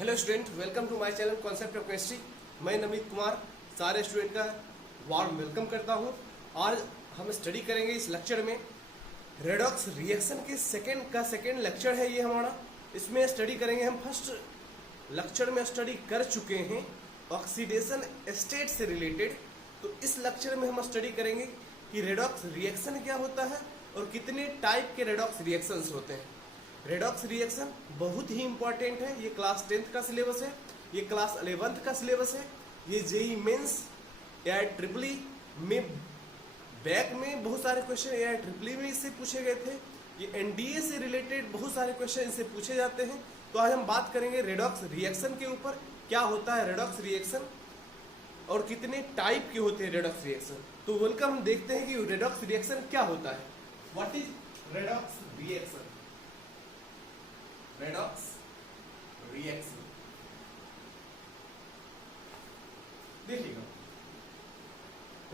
Hello student, welcome to my channel concept of chemistry. मैं नमित कुमार सारे student का warm welcome करता हूं। आज हम स्टडी करेंगे इस लेक्चर में रेडॉक्स रिएक्शन के सेकेंड लेक्चर है ये हमारा। इसमें स्टडी करेंगे हम फर्स्ट लेक्चर में स्टडी कर चुके हैं ऑक्सीडेशन स्टेट से रिलेटेड। तो इस लेक्चर में हम स्टडी करेंगे कि रेडॉक्स रिएक्शन क्या होता है और कितने टाइप के रेडॉक्स रिएक्शंस होते हैं। रेडॉक्स रिएक्शन बहुत ही इंपॉर्टेंट है। ये क्लास 10th का सिलेबस है, ये क्लास 11th का सिलेबस है, ये जेई मेंस या ट्रिपली में बैक में बहुत सारे क्वेश्चन या ट्रिपली में इससे पूछे गए थे। ये एनडीए से रिलेटेड बहुत सारे क्वेश्चन इससे पूछे जाते हैं। तो आज हम बात करेंगे रेडॉक्स रिएक्शन के ऊपर, क्या होता है रेडॉक्स रिएक्शन और कितने टाइप के होते हैं रेडॉक्स रिएक्शन। तो वेलकम, हम देखते हैं कि रेडॉक्स रिएक्शन क्या होता है। What is redox reaction? Redox reaction देखिएगा,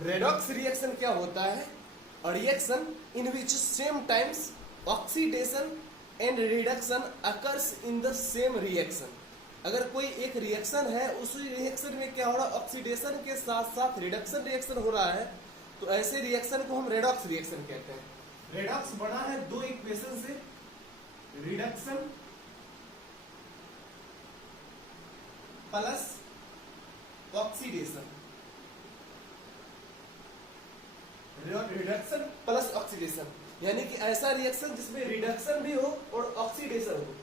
रेडॉक्स रिएक्शन क्या होता है? A reaction in which same times oxidation and reduction occurs in the same reaction. अगर कोई एक रिएक्शन है, उस रिएक्शन में क्या हो रहा है, ऑक्सीडेशन के साथ साथ रिडक्शन रिएक्शन हो रहा है, तो ऐसे रिएक्शन को हम रेडॉक्स रिएक्शन कहते हैं। रेडॉक्स बना है दो इक्वेशन से, reduction plus oxidation, reduction plus oxidation, यानी कि ऐसा रिएक्शन जिसमें रिडक्शन भी हो और ऑक्सीडेशन हो।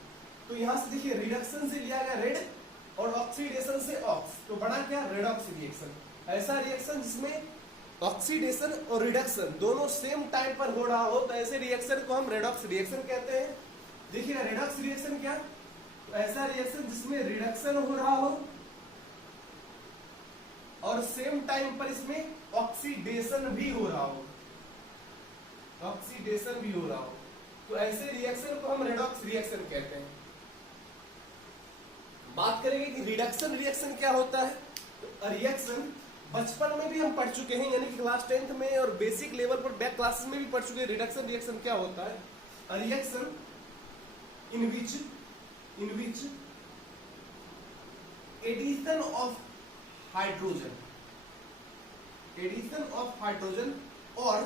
तो यहां से देखिए, रिडक्शन से लिया गया रेड और ऑक्सीडेशन से ऑक्स, तो बना क्या रेडॉक्स रिएक्शन। ऐसा रिएक्शन जिसमें ऑक्सीडेशन और रिडक्शन दोनों सेम टाइम पर हो रहा हो, तो ऐसे रिएक्शन को हम रेडॉक्स रिएक्शन कहते हैं। देखिए रेडॉक्स रिएक्शन क्या, तो ऐसा रिएक्शन जिसमें रिडक्शन हो रहा हो और सेम टाइम पर इसमें ऑक्सीडेशन भी हो रहा हो, ऑक्सीडेशन भी हो रहा हो, तो ऐसे रिएक्शन को हम रेडॉक्स रिएक्शन कहते हैं। बात करेंगे कि रिडक्शन रिएक्शन क्या होता है। तो रिएक्शन बचपन में भी हम पढ़ चुके हैं, यानी कि क्लास 10th में और बेसिक लेवल पर बैक क्लासेस में भी पढ़ चुके हैं। रिडक्शन रिएक्शन क्या होता है? Reaction in which addition of hydrogen और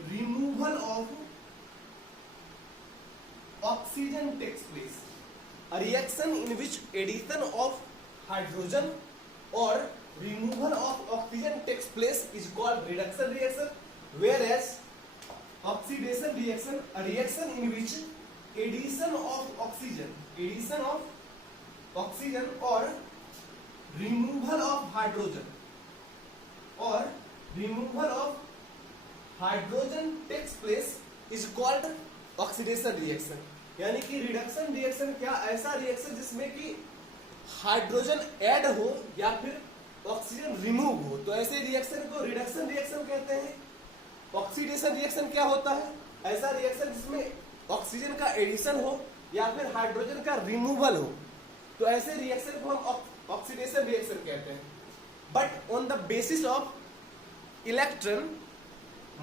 removal of oxygen takes place. A reaction in which addition of hydrogen or removal of oxygen takes place is called reduction reaction, whereas oxidation reaction, a reaction in which addition of oxygen or removal of hydrogen takes place is called oxidation reaction। यानी कि reduction reaction क्या, ऐसा reaction जिसमें कि hydrogen add हो या फिर oxygen remove हो, तो ऐसे रिएक्शन को रिडक्शन रिएक्शन कहते हैं। ऑक्सीडेशन रिएक्शन क्या होता है? ऐसा रिएक्शन जिसमें ऑक्सीजन का एडिशन हो या फिर हाइड्रोजन का रिमूवल हो, तो ऐसे रिएक्शन को हम ऑक्सीडेशन रिएक्शन कहते हैं। But on the basis of electron,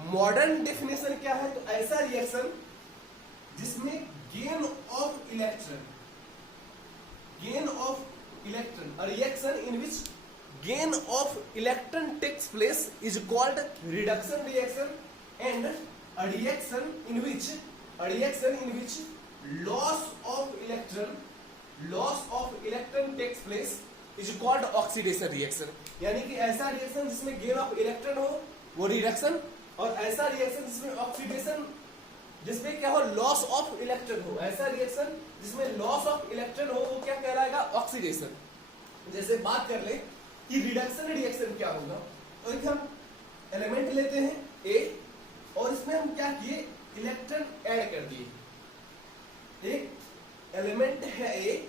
modern definition क्या है? तो ऐसा रिएक्शन जिसमें gain of electron, a reaction in which gain of electron takes place is called reduction reaction, and a reaction in which loss of electron takes place is called oxidation reaction। यानी कि ऐसा reaction जिसमें gain of electron हो वो reduction, और ऐसा reaction जिसमें oxidation, जिसमें क्या हो, लॉस ऑफ इलेक्ट्रॉन हो, ऐसा रिएक्शन जिसमें लॉस ऑफ इलेक्ट्रॉन हो वो क्या कहलाएगा? ऑक्सीडेशन। जैसे बात कर ले कि रिडक्शन रिएक्शन क्या होगा, तो एक हम एलिमेंट लेते हैं ए और इसमें हम क्या किए, इलेक्ट्रॉन ऐड कर दिए। एक एलिमेंट है ए,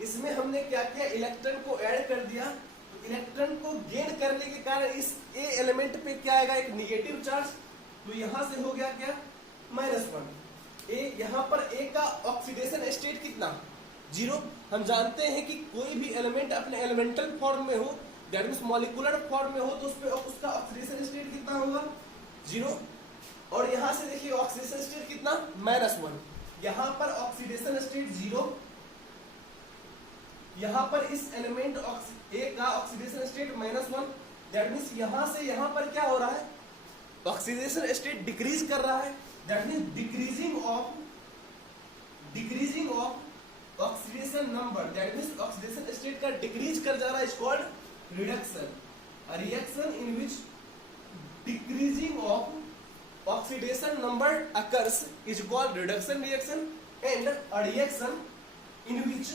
इसमें हमने क्या किया, इलेक्ट्रॉन को ऐड कर दिया। तो इलेक्ट्रॉन को गेन करने के कारण इस ए एलिमेंट पे क्या आएगा, एक निगेटिव चार्ज। तो यहां से हो गया क्या, -1। ए यहां पर ए का ऑक्सीडेशन स्टेट कितना, 0। हम जानते हैं कि कोई भी एलिमेंट अपने एलिमेंटल फॉर्म में हो, दैट मींस मॉलिक्यूलर फॉर्म में हो, तो उसका ऑक्सीडेशन स्टेट कितना होगा, 0। और यहां से देखिए ऑक्सीडेशन स्टेट कितना, -1। यहां पर ऑक्सीडेशन स्टेट 0, यहाँ पर इस एलिमेंट ए का ऑक्सीडेशन स्टेट -1, दैट मीन्स यहाँ से यहाँ पर क्या हो रहा है, ऑक्सीडेशन स्टेट डिक्रीज कर रहा है, that means decreasing of oxidation number, that means oxidation state का डिक्रीज कर जा रहा है, is called reduction. A reaction in which decreasing of oxidation number occurs is called reduction reaction, and a reaction in which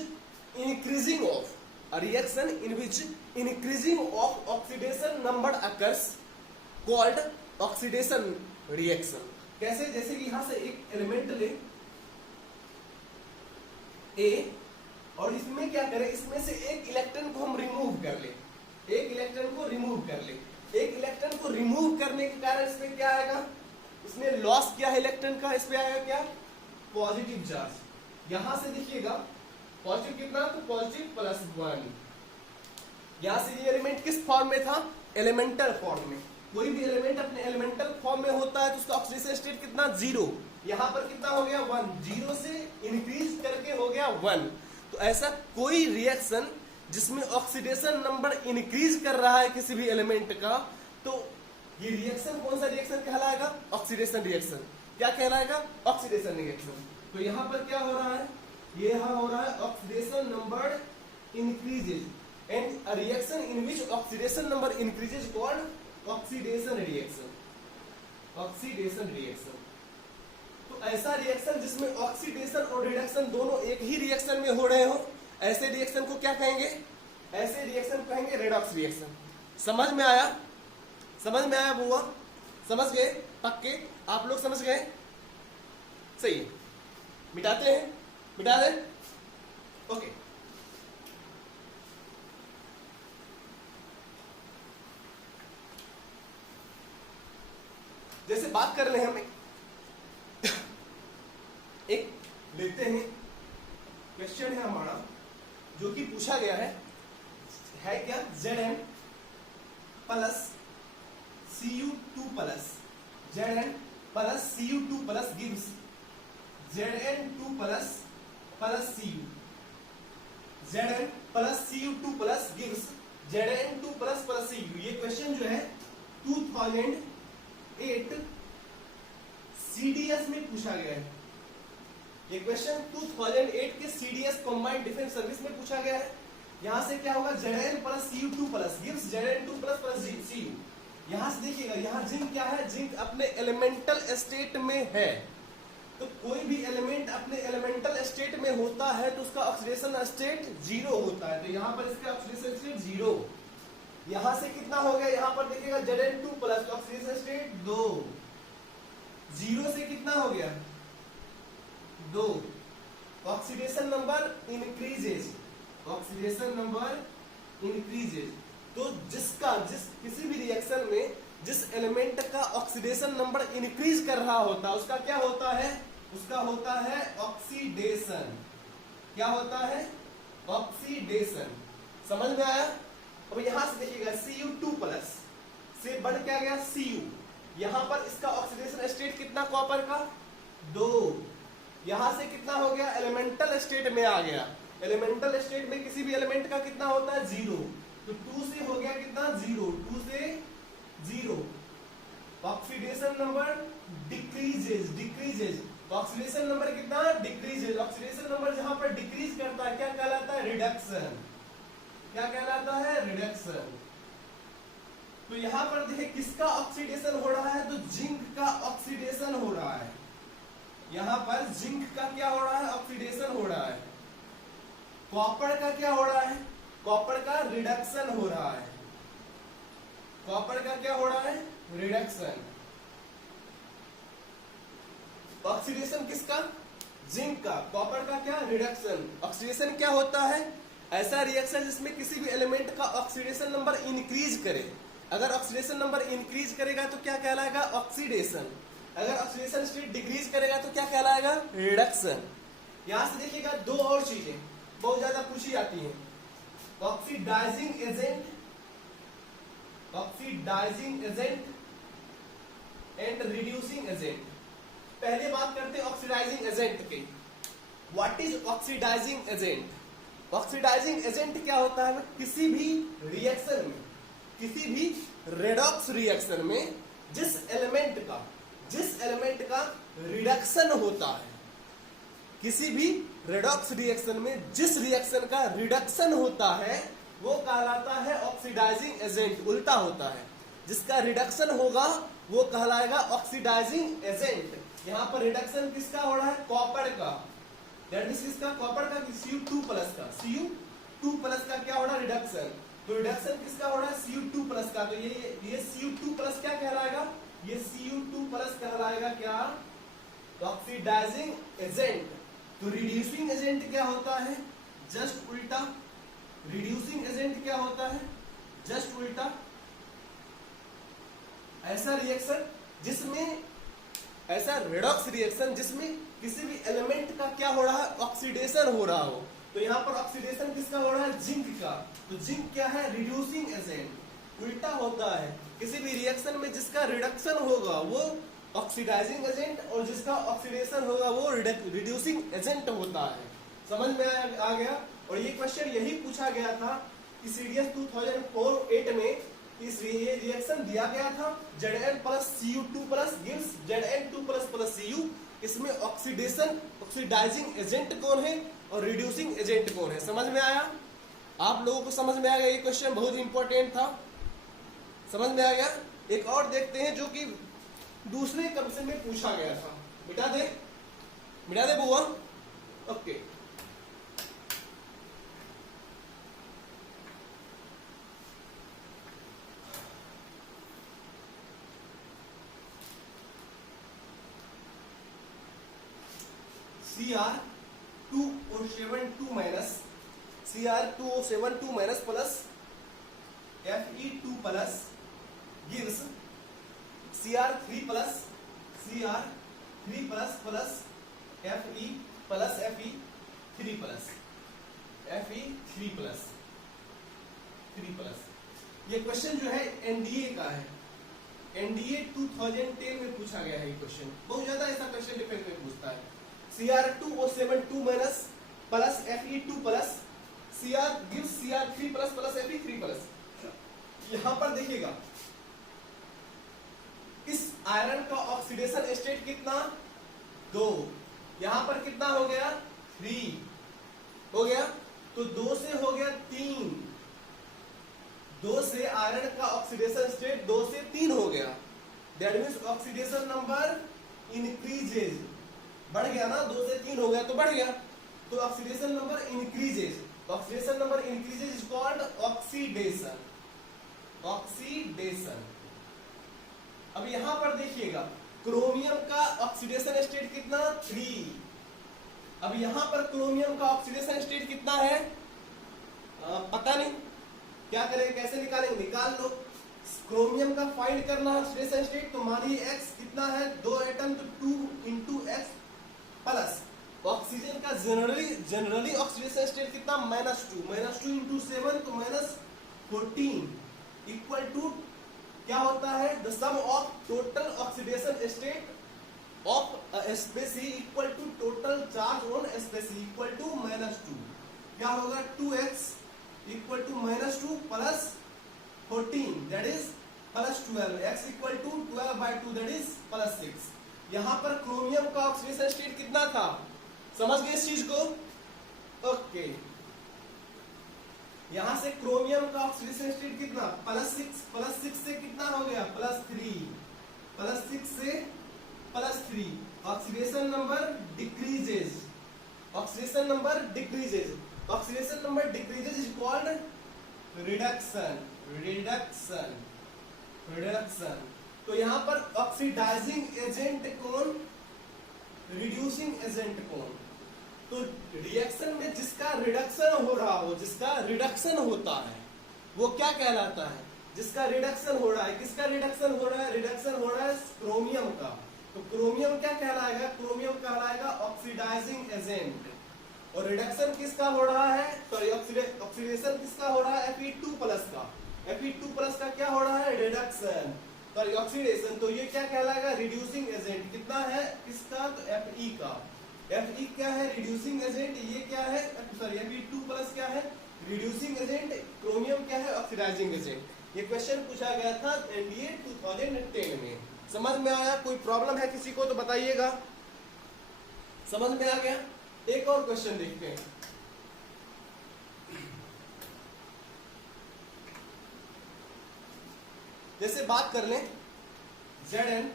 increasing of oxidation number occurs called oxidation reaction। कैसे, जैसे कि यहां से एक एलिमेंट ले A और इसमें क्या करें, इसमें से एक इलेक्ट्रॉन को हम रिमूव कर ले, एक इलेक्ट्रॉन को रिमूव कर ले, एक इलेक्ट्रॉन को रिमूव करने के कारण इसमें क्या आएगा, इसमें लॉस क्या है इलेक्ट्रॉन का, इसमें आएगा क्या, पॉजिटिव चार्ज। यहां से देखिएगा पॉजिटिव कितना, तो पॉजिटिव +1। यहां से ये एलिमेंट किस फॉर्म में था, एलिमेंटल फॉर्म में। कोई भी एलिमेंट अपने एलिमेंटल फॉर्म में होता है तो उसका ऑक्सीडेशन स्टेट कितना, 0। यहां पर कितना हो गया, 1, 0 से इंक्रीज करके हो गया 1। तो ऐसा कोई रिएक्शन जिसमें ऑक्सीडेशन नंबर इंक्रीज कर रहा है किसी भी एलिमेंट का, तो ये रिएक्शन कौन सा रिएक्शन कहलाएगा, ऑक्सीडेशन रिएक्शन। क्या कहलाएगा, ऑक्सीडेशन रिएक्शन। तो यहां पर क्या हो रहा है, ये यहां हो रहा है oxidation number increases, and a reaction in which oxidation number increases called oxidation reaction, oxidation reaction. तो ऐसा रिएक्शन जिसमें ऑक्सीडेशन और रिडक्शन दोनों एक ही रिएक्शन में हो रहे हो, ऐसे रिएक्शन को क्या कहेंगे, ऐसे रिएक्शन को कहेंगे रेडॉक्स रिएक्शन। समझ में आया, समझ में आया बुआ, समझ गए, पक्के आप लोग समझ गए, सही है। मिटाते हैं, मिटा दे, ओके। जैसे बात कर रहे हैं हम एक लेते हैं, क्वेश्चन है हमारा जो कि पूछा गया है क्या, Zn plus Cu2 plus Zn plus Cu2 plus gives Zn2 plus Cu, Zn plus Cu2 plus gives Zn2 plus Cu। ये क्वेश्चन जो है 2008 CDS में पूछा गया है। ये क्वेश्चन 2008 के CDS कंबाइंड डिफेंस सर्विस में पूछा गया है। यहां से क्या होगा, Zn plus Cu2 plus gives Zn2 plus Cu। यहां से देखिएगा, यहां जिंक क्या है, जिंक अपने एलिमेंटल स्टेट में है। तो कोई भी एलिमेंट अपने एलिमेंटल स्टेट में होता है तो उसका ऑक्सीडेशन स्टेट 0 होता है। तो यहाँ पर इसका ऑक्सीडेशन स्टेट 0। यहां से कितना हो गया, यहाँ पर देखिएगा Zn2 प्लस ऑक्सीडेशन स्टेट 2, 0 से कितना हो गया, 2। Oxidation number increases, oxidation number increases. तो जिस किसी भी रिएक्शन में जिस एलिमेंट का ऑक्सीडेशन नंबर इंक्रीज कर रहा होता है उसका क्या होता है, उसका होता है ऑक्सीडेशन। क्या होता है, ऑक्सीडेशन। समझ में आया। अब यहां से देखिएगा Cu2 प्लस से बढ़ क्या गया Cu, यहां पर इसका ऑक्सीडेशन स्टेट कितना, कॉपर का 2। यहां से कितना हो गया, एलिमेंटल स्टेट में आ गया। एलिमेंटल स्टेट में किसी भी एलिमेंट का कितना होता है, 0। तो 2 से हो गया कितना, 0, 2 से 0। Oxidation number decreases, oxidation number कितना, डिक्रीजेज। ऑक्सीडेशन नंबर जहां पर डिक्रीज करता है क्या कहलाता है, रिडक्शन। क्या कहलाता है, रिडक्शन। तो यहां पर देखिए किसका ऑक्सीडेशन हो रहा है, तो जिंक का ऑक्सीडेशन हो रहा है। यहां पर जिंक का क्या हो रहा है, ऑक्सीडेशन हो रहा है। कॉपर का क्या हो रहा है, कॉपर का रिडक्शन हो रहा है। कॉपर का क्या हो रहा है, रिडक्शन। ऑक्सीडेशन किसका, जिंक का। कॉपर का क्या, रिडक्शन। ऑक्सीडेशन क्या होता है, ऐसा रिएक्शन जिसमें किसी भी एलिमेंट का ऑक्सीडेशन नंबर इंक्रीज करे। अगर ऑक्सीडेशन नंबर इंक्रीज करेगा तो क्या कहलाएगा, ऑक्सीडेशन। अगर ऑक्सीडेशन स्टेट डिक्रीज करेगा तो क्या कहलाएगा, रिडक्शन। यहां से देखिएगा दो और चीजें बहुत ज्यादा पूछी जाती हैं, oxidising agent, oxidising agent and reducing agent. पहले बात करते हैं ऑक्सीडाइजिंग एजेंट की। What is oxidising agent. Oxidising agent क्या होता है? किसी भी रिएक्शन में, किसी भी रेडॉक्स रिएक्शन में जिस एलिमेंट का रिडक्शन होता है, किसी भी रेडॉक्स रिएक्शन में जिस रिएक्शन का रिडक्शन होता है वो कहलाता है ऑक्सीडाइजिंग एजेंट। उल्टा होता है, जिसका रिडक्शन होगा वो कहलाएगा ऑक्सीडाइजिंग एजेंट। यहाँ पर रिडक्शन किसका हो रहा है? कॉपर का। दैट मींस किसका? कॉपर का, Cu2 प्लस का। Cu2 प्लस का क्या हो रहा है? रिडक्शन। तो रिडक्शन किसका हो रहा है? Cu2 प्लस का। तो ये Cu2 प्लस क्या कहलाएगा? ये Cu2 प्लस कहलाएगा क्या? Oxidising agent. तो रिड्यूसिंग एजेंट क्या होता है? जस्ट उल्टा। रिड्यूसिंग एजेंट क्या होता है? जस्ट उल्टा। ऐसा रिएक्शन जिसमें, ऐसा रेडॉक्स रिएक्शन जिसमें किसी भी एलिमेंट का क्या हो रहा है? ऑक्सीडेशन हो रहा हो। तो यहाँ पर ऑक्सीडेशन किसका हो रहा है? जिंक का। तो जिंक क्या है? Reducing agent. उल्टा होता है, किसी भी रिएक्शन में जिसका रिडक्शन होगा वो ऑक्सीडाइजिंग एजेंट और जिसका ऑक्सीडेशन होगा वो रिड्यूसिंग एजेंट होता है। समझ में आ गया? और ये क्वेश्चन यही पूछा गया था कि सीडीएस 2004-8 में इस ये रिएक्शन दिया गया था, Zn plus Cu2 plus gives Zn2 plus plus Cu। इसमें ऑक्सीडाइजिंग एजेंट कौन है और रिड्यूसिंग एजेंट कौन है? समझ में आया? आप लोगों को समझ में आ गया? ये क्वेश्चन बहुत इंपॉर्टेंट था, समझ में आ गया? एक और देखते हैं जो कि दूसरे क्वेश्चन में पूछा गया था। मिटा दे बुआ। Okay, Cr2O72 minus plus Fe2 plus gives Cr3 plus plus Fe plus Fe3 plus. ये क्वेश्चन जो है एनडीए का है। एनडीए 2010 में पूछा गया है ये क्वेश्चन। बहुत ज्यादा ऐसा क्वेश्चन डिफेंस में पूछता है। Cr2O72 minus plus Fe2 plus Cr gives Cr3 plus Fe3 plus. यहां पर देखिएगा इस आयरन का ऑक्सीडेशन स्टेट कितना? 2। यहां पर कितना हो गया? 3 हो गया। तो 2 से हो गया 3। 2 से आयरन का ऑक्सीडेशन स्टेट 2 से 3 हो गया। That means oxidation number increases. बढ़ गया ना, 2 से 3 हो गया तो बढ़ गया। तो oxidation number increases. Oxidation number increases is called oxidation. अब यहां पर देखिएगा क्रोमियम का ऑक्सीडेशन स्टेट कितना? 3। अब यहां पर क्रोमियम का ऑक्सीडेशन स्टेट कितना है? पता नहीं, क्या करें, कैसे निकालेंगे? निकाल लो। क्रोमियम का फाइंड करना है ऑक्सीडेशन स्टेट। तो मानिए x कितना है? 2 एटम, तो 2 into x प्लस ऑक्सीजन का जनरली ऑक्सीडेशन स्टेट कितना? -2 into 7 तो -14 इक्वल टू क्या होता है? The sum of total oxidation state of species equal to total charge on species equal to -2। क्या होगा? 2x equal to -2 plus 14 that is plus 12। x equal to 12/2 that is plus 6। यहां पर chromium का oxidation state कितना था? समझ गए इस चीज को? ओके, यहां से क्रोमियम का ऑक्सीडेशन स्टेट कितना? +6 से कितना हो गया? +3 +6 से +3। Oxidation number decreases. Oxidation number decreases is called reduction. तो यहां पर ऑक्सीडाइजिंग एजेंट कौन? रिड्यूसिंग एजेंट कौन? तो रिएक्शन में जिसका रिडक्शन हो रहा हो, जिसका रिडक्शन होता है वो क्या कहलाता है? जिसका रिडक्शन हो रहा है। किसका रिडक्शन हो रहा है? रिडक्शन हो रहा है क्रोमियम का। तो क्रोमियम क्या कहलाएगा? क्रोमियम कहलाएगा ऑक्सीडाइजिंग एजेंट। और रिडक्शन किसका हो रहा है? तो ऑक्सीडेशन किसका हो रहा है? Fe2 प्लस का। Fe2 प्लस का क्या हो रहा है? रिडक्शन। ऑक्सीडेशन। तो ये क्या कहलाएगा? Reducing agent. कितना है इसका? तो Fe का। Fe क्या है? Reducing agent. ये क्या है? सॉरी Fe2 प्लस क्या है? Reducing agent. क्रोमियम क्या है? Oxidising agent. ये क्वेश्चन पूछा गया था एनडीए 2010 में। समझ में आया? कोई प्रॉब्लम है किसी को तो बताइएगा। समझ में आ गया? एक और क्वेश्चन देखते हैं। जैसे बात कर लें Zn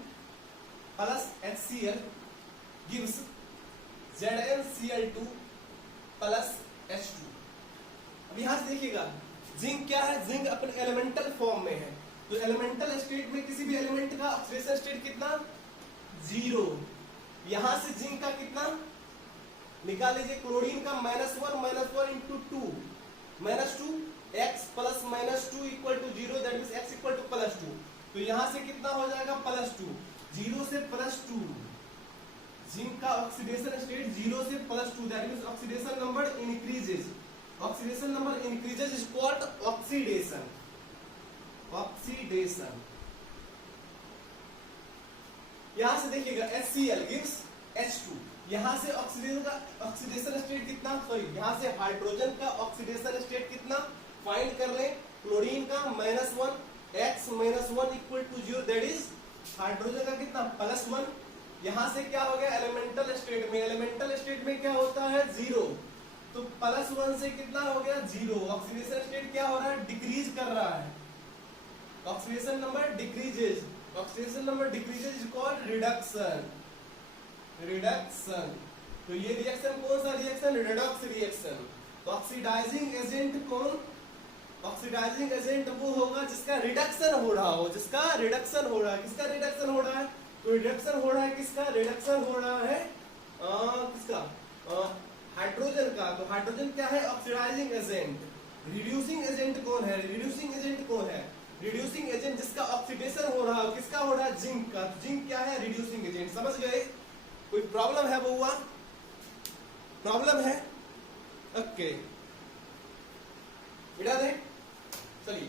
plus HCl gives ZnCl2 plus H2। अब यहां से देखिएगा जिंक क्या है? जिंक अपने एलिमेंटल फॉर्म में है, तो एलिमेंटल स्टेट में किसी भी एलिमेंट का ऑक्सीडेशन स्टेट कितना? 0। यहां से जिंक का कितना निकाल लीजिए? क्लोरीन का -1 into 2 -2 x plus -2 equal to 0, that means x equal to +2। तो यहां से कितना हो जाएगा? +2। 0 से +2, जिंक का ऑक्सीडेशन स्टेट 0 से +2, that means oxidation number increases. Oxidation number increases is called oxidation. Oxidation. यहां से देखिएगा HCl गिव्स H2। यहां से ऑक्सीडेशन स्टेट कितना? सॉरी, यहां से हाइड्रोजन का ऑक्सीडेशन स्टेट कितना फाइंड कर लें? क्लोरीन का -1 x -1 equal to 0, that is hydrogen का कितना? +1। यहां से क्या हो गया? एलिमेंटल स्टेट में। एलिमेंटल स्टेट में क्या होता है? 0। तो +1 से कितना हो गया? 0। ऑक्सीडेशन स्टेट क्या हो रहा है? डिक्रीज कर रहा है। Oxidation number decreases. Oxidation number decreases is called reduction. Reduction. तो ये रिएक्शन कौन सा रिएक्शन? Redox reaction. तो ऑक्सीडाइजिंग एजेंट कौन? ऑक्सीडाइजिंग एजेंट वो होगा जिसका रिडक्शन हो रहा हो। जिसका रिडक्शन हो रहा है। किसका रिडक्शन हो रहा है? तो रिडक्शन हो रहा है किसका? रिडक्शन हो रहा है किसका? हाइड्रोजन का। तो हाइड्रोजन क्या है? Oxidising agent. रिड्यूसिंग एजेंट कौन है? रिड्यूसिंग एजेंट कौन है? रिड्यूसिंग एजेंट जिसका ऑक्सीडेशन हो रहा है। किसका हो रहा है? जिंक का। जिंक क्या है? Reducing agent. समझ गए? कोई प्रॉब्लम है बउआ? प्रॉब्लम है? ओके, मिटा दे। चलिए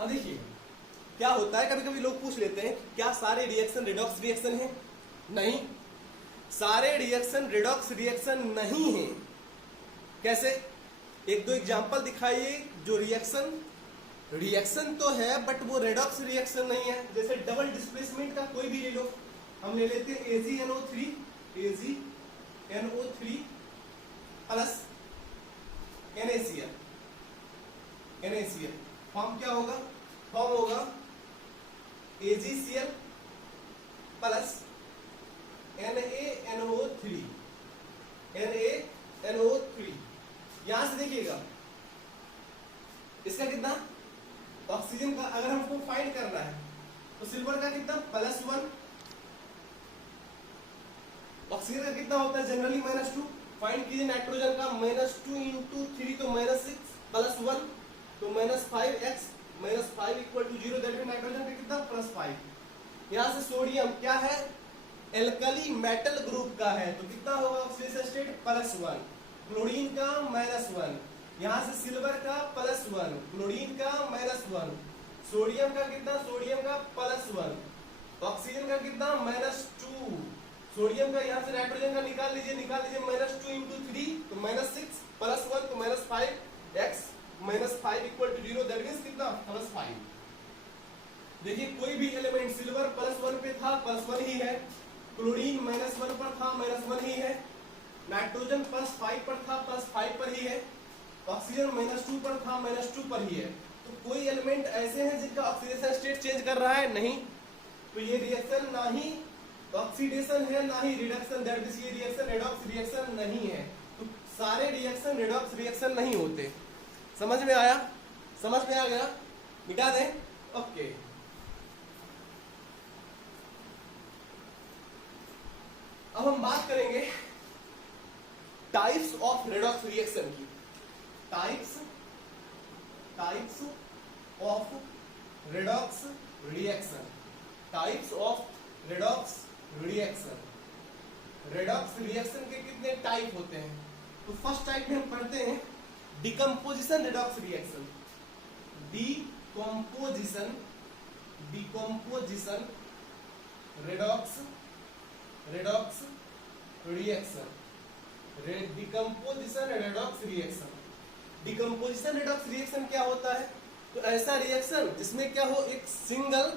अब देखिए क्या होता है। कभी कभी लोग पूछ लेते हैं क्या सारे रिएक्शन रिडॉक्स रिएक्शन है? नहीं, सारे रिएक्शन रिडॉक्स रिएक्शन नहीं है। कैसे? एक दो एग्जांपल दिखाइए जो रिएक्शन तो है बट वो रेडॉक्स रिएक्शन नहीं है। जैसे डबल डिस्प्लेसमेंट का कोई भी ले लो, हम ले लेते हैं AgNO3 प्लस NaCl। फॉर्म क्या होगा? फॉर्म होगा AgCl प्लस NaNO3। यहां से देखिएगा इसका कितना? ऑक्सीजन का अगर हमको फाइंड करना है तो सिल्वर का कितना? +1। ऑक्सीजन का कितना होता है जनरली? -2। फाइंड कीजिए नाइट्रोजन का। -2 इंटू 3 तो -6 +1 तो -5x -5 equal to 0, that mean nitrogen का कितना? +5। यहां से सोडियम क्या है? एल्कली मेटल ग्रुप का है, तो कितना होगा ऑक्सीडेशन स्टेट? +1। क्लोरीन का -1। यहां से सिल्वर का +1, क्लोरीन का -1, सोडियम का कितना? सोडियम का +1, ऑक्सीजन का कितना? -2, सोडियम का यहां से नाइट्रोजन का निकाल लीजिए -2 इंटू 3 तो -6 +1 तो -5x -5 equal to 0, that means कितना? +5। देखिए कोई भी एलिमेंट सिल्वर +1 पे था, +1 ही है। क्लोरीन -1 पर था, -1 ही है। नाइट्रोजन +5 पर था, +5 पर ही है। ऑक्सीजन -2 पर था, -2 पर ही है। तो कोई एलिमेंट ऐसे हैं जिनका ऑक्सीडेशन स्टेट चेंज कर रहा है? नहीं। तो ये रिएक्शन ना ही ऑक्सीडेशन है ना ही रिडक्शन, दैट मींस ये रिएक्शन रेडॉक्स रिएक्शन नहीं है। तो सारे रिएक्शन रेडॉक्स रिएक्शन नहीं होते। समझ में आया? समझ में आ गया? मिटा दें? ओके। अब हम बात करेंगे टाइप्स ऑफ रेडॉक्स रिएक्शन की। Types of redox reaction. Types of redox reaction. Redox reaction के कितने टाइप होते हैं? तो फर्स्ट टाइप में हम पढ़ते हैं decomposition redox reaction, decomposition decomposition redox redox reaction, decomposition redox reaction. Decomposition redox reaction क्या होता है? तो ऐसा रिएक्शन जिसमें क्या हो, एक सिंगल,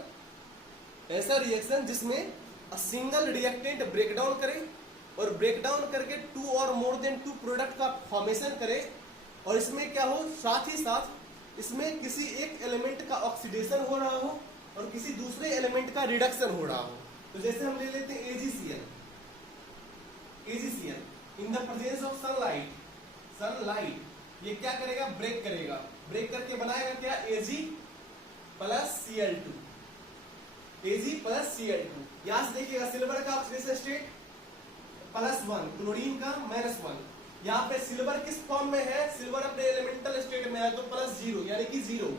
ऐसा रिएक्शन जिसमें सिंगल रिएक्टेंट ब्रेकडाउन करे और ब्रेकडाउन करके टू और मोर देन टू प्रोडक्ट का फॉर्मेशन करे, और इसमें क्या हो, साथ ही साथ इसमें किसी एक एलिमेंट का ऑक्सीडेशन हो रहा हो और किसी दूसरे एलिमेंट का रिडक्शन हो रहा हो। तो जैसे हम ले लेते हैं AgCl, AgCl in the presence of sunlight, sunlight ये क्या करेगा, ब्रेक करेगा, ब्रेक करके बनाएगा क्या, Ag plus Cl2, Ag plus Cl2। यहां से देखिएगा सिल्वर का ऑक्सीडेशन स्टेट +1, क्लोरीन का -1। यहाँ पे सिल्वर किस फॉर्म में है, सिल्वर अपने एलिमेंटल स्टेट में है तो +0 यानी कि 0,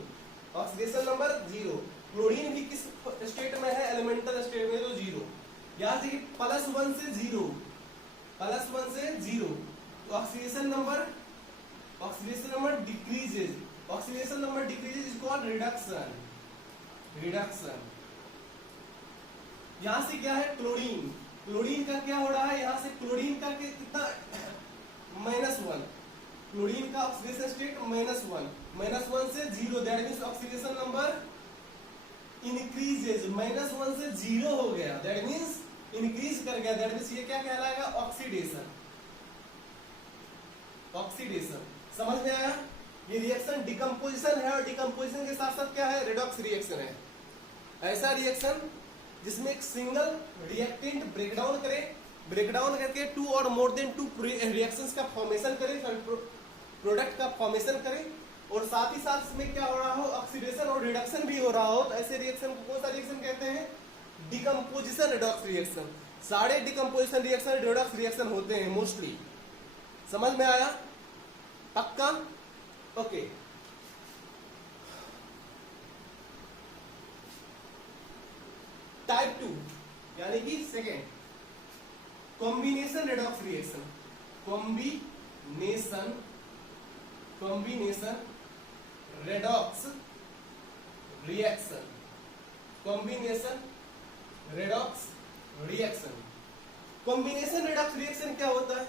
ऑक्सीडेशन नंबर 0। क्लोरीन भी किस स्टेट में है, एलिमेंटल स्टेट में, तो 0। यहाँ से +1 से 0, +1 से 0, तो oxidation number decreases, oxidation number decreases is called reduction, reduction. यहां से क्या है, क्लोरीन, क्लोरीन का क्या हो रहा है, यहां से क्लोरीन का कितना, -1, क्लोरीन का ऑक्सीडेशन स्टेट -1 से 0, that means oxidation number increases, -1 से 0 हो गया, दैट मींस इंक्रीज कर गया, दैट मींस ये क्या कहलाएगा, ऑक्सीडेशन, ऑक्सीडेशन। समझ में आया? ये रिएक्शन डिकम्पोजिशन है और डिकम्पोजिशन के साथ साथ क्या है, रिडॉक्स रिएक्शन है। ऐसा रिएक्शन जिसमें एक सिंगल रिएक्टेंट ब्रेकडाउन करे, ब्रेकडाउन करके टू और मोर देन टू रिएक्शंस का फॉर्मेशन करे, प्रोडक्ट का फॉर्मेशन करे, और साथ ही साथ इसमें क्या हो रहा हो, ऑक्सीडेशन और रिडक्शन भी हो रहा हो। तो ऐसे रिएक्शन को कौन सा रिएक्शन कहते हैं, डिकम्पोजिशन रिडॉक्स रिएक्शन। सारे डिकम्पोजिशन रिएक्शन रिडॉक्स रिएक्शन होते हैं मोस्टली। समझ में आया? पक्का? ओके। टाइप 2 यानी कि second, combination redox reaction, combination redox reaction, combination redox reaction. Combination redox reaction क्या होता है,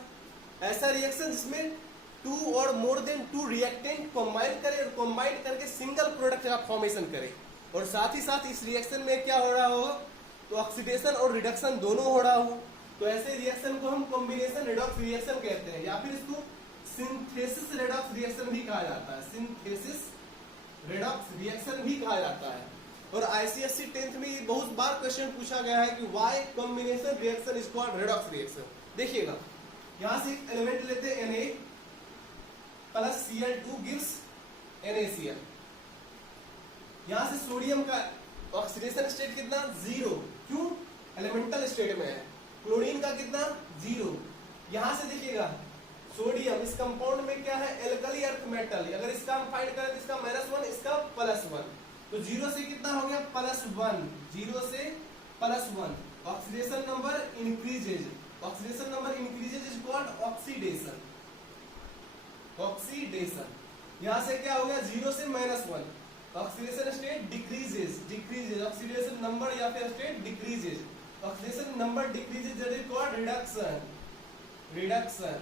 ऐसा रिएक्शन जिसमें टू और more than two reactant combine करे और कंबाइन करके सिंगल प्रोडक्ट का फॉर्मेशन करे, और साथ ही साथ इस रिएक्शन में क्या हो रहा होगा, तो ऑक्सीडेशन और रिडक्शन दोनों हो रहा हो। तो ऐसे रिएक्शन को हम कॉम्बिनेशन रिडॉक्स रिएक्शन कहते हैं, या फिर इसको सिंथेसिस रिडॉक्स रिएक्शन भी कहा जाता है, सिंथेसिस रिडॉक्स रिएक्शन भी कहा जाता है। और ICSE 10th में ये बहुत बार क्वेश्चन पूछा गया है कि why combination reaction is called redox reaction. देखिएगा, यहां से एक एलिमेंट लेते हैं Na plus Cl2 gives NaCl। यहां से सोडियम का ऑक्सीडेशन स्टेट कितना, 0, क्यों, एलिमेंटल स्टेट में है। क्लोरीन का कितना, 0। यहां से देखिएगा सोडियम, इस कंपाउंड में क्या है, एल्कली अर्थ मेटल, अगर इसका हम फाइंड करें तो इसका -1, इसका +1, तो 0 से कितना हो गया, +1, 0 से +1, oxidation number increases, oxidation number increases is called oxidation, oxidation. यहां से क्या हो गया, 0 से -1, oxidation state decreases, oxidation number या फिर state decreases, oxidation number decreases, that is called reduction.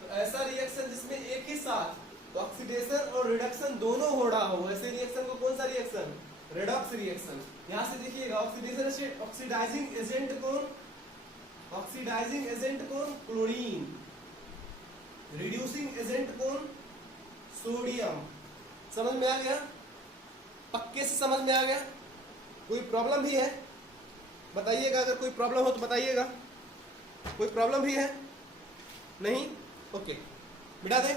तो ऐसा रिएक्शन जिसमें एक ही साथ ऑक्सीडेशन और रिडक्शन दोनों हो रहा हो, ऐसे रिएक्शन को कौन सा रिएक्शन, रिडॉक्स रिएक्शन। यहां से देखिएगा ऑक्सीडेशन स्टेट, ऑक्सीडाइजिंग एजेंट कौन, ऑक्सीडाइजिंग एजेंट कौन, क्लोरीन, रिड्यूसिंग एजेंट कौन, सोडियम। समझ में आ गया? पक्के से समझ में आ गया? कोई प्रॉब्लम भी है बताइएगा, अगर कोई प्रॉब्लम हो तो बताइएगा। कोई प्रॉब्लम भी है? नहीं? ओके, मिटा दे।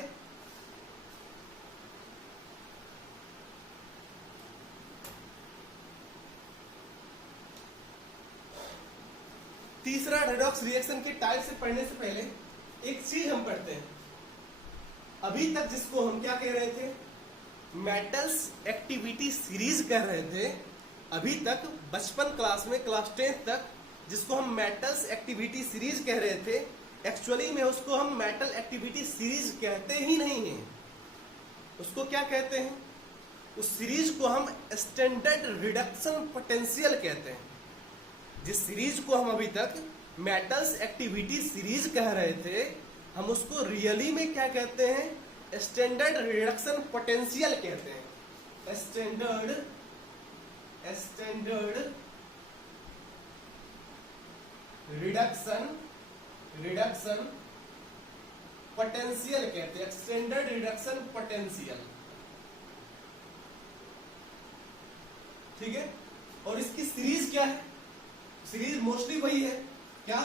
तीसरा, रेडॉक्स रिएक्शन के टाइप से पढ़ने से पहले एक चीज हम पढ़ते हैं। अभी तक जिसको हम क्या कह रहे थे, मेटल्स एक्टिविटी सीरीज कह रहे थे। अभी तक बचपन क्लास में, क्लास 10th तक, जिसको हम मेटल्स एक्टिविटी सीरीज कह रहे थे, एक्चुअली में उसको हम मेटल एक्टिविटी सीरीज कहते ही नहीं हैं। उसको क्या कहते हैं? उस सीरीज को हम स्टैंडर्ड रिडक्शन पोटेंशियल कहते हैं। जिस सीरीज को हम अभी तक मेटल्स एक्टिविटी सीरीज कह रहे थे, हम उसको रियली में क्या कहते हैं? स्टैंडर्ड रिडक्शन पोटेंशियल कहते हैं। स्टैंडर्ड रिडक्शन पोटेंशियल कहते हैं। स्टैंडर्ड रिडक्शन पोटेंशियल, ठीक है। और इसकी सीरीज क्या है? सीरीज मोस्टली वही है, क्या?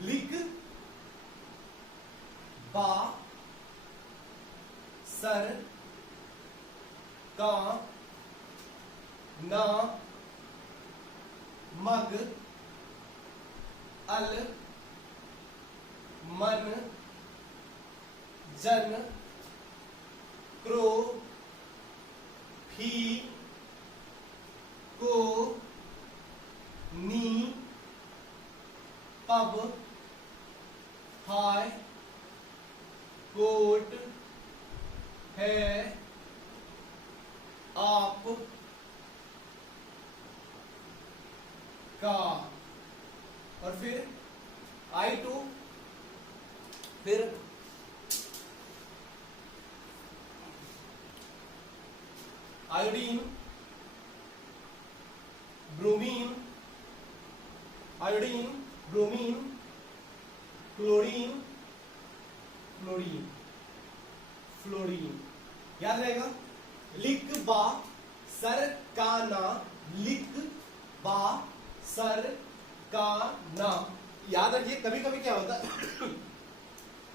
लिक बा सर का ना मग अल मन जन क्रो फी को नी पब हाय कोट है आप का, और फिर I2, फिर iodine, bromine, iodine, bromine, chlorine, fluorine, fluorine. याद रहेगा? लिक बा सर का ना, लिक बा सर का ना। याद रखिए, कभी कभी क्या होता है